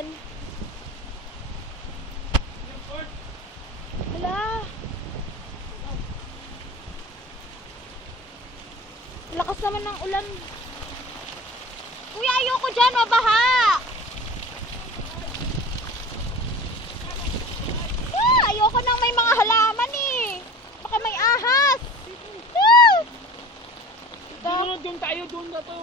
namin. Hala. Lakas naman ng ulan. Kuya, ayoko dyan, mabaha. Ayoko nang may mga halaman eh. Baka may ahas. Doon tayo, doon na to.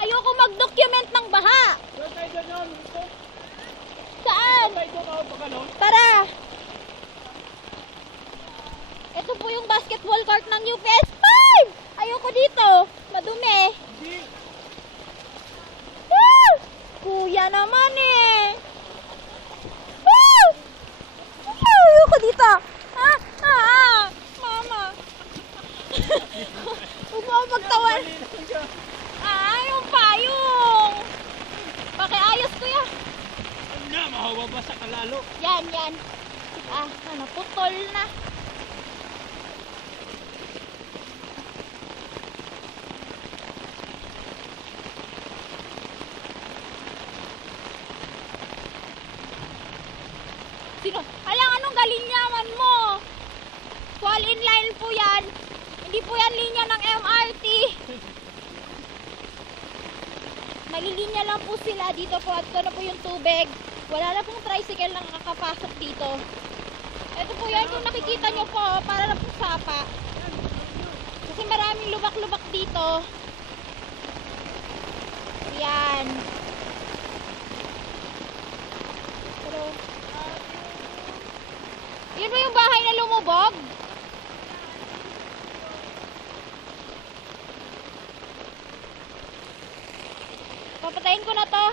Ayoko mag-document ng baha. Doon tayo doon. Saan? Doon tayo doon, baka no? Tara. Ito po yung basketball court ng UPS 5. Ayoko dito. Madumi. Hindi. Kuya naman eh. Ayoko dito. Mama. Huwag mo ako magtawan. Yung payong. Pakiayos kuya. Na, mahawabasa ka lalo. Yan. Putol na. Sino? Anong galinyaman mo? Fall in line po yan. Hindi po yan linya ng MRT. Malilinya lang po sila dito po at ito na po yung tubig. Wala na pong tricycle na nakakapasok dito. Ito po yan kung nakikita nyo po para na po sapa. Kasi maraming lubak-lubak dito. Yan. Pero yun ba yung bahay na lumubog? Papatayin ko na to.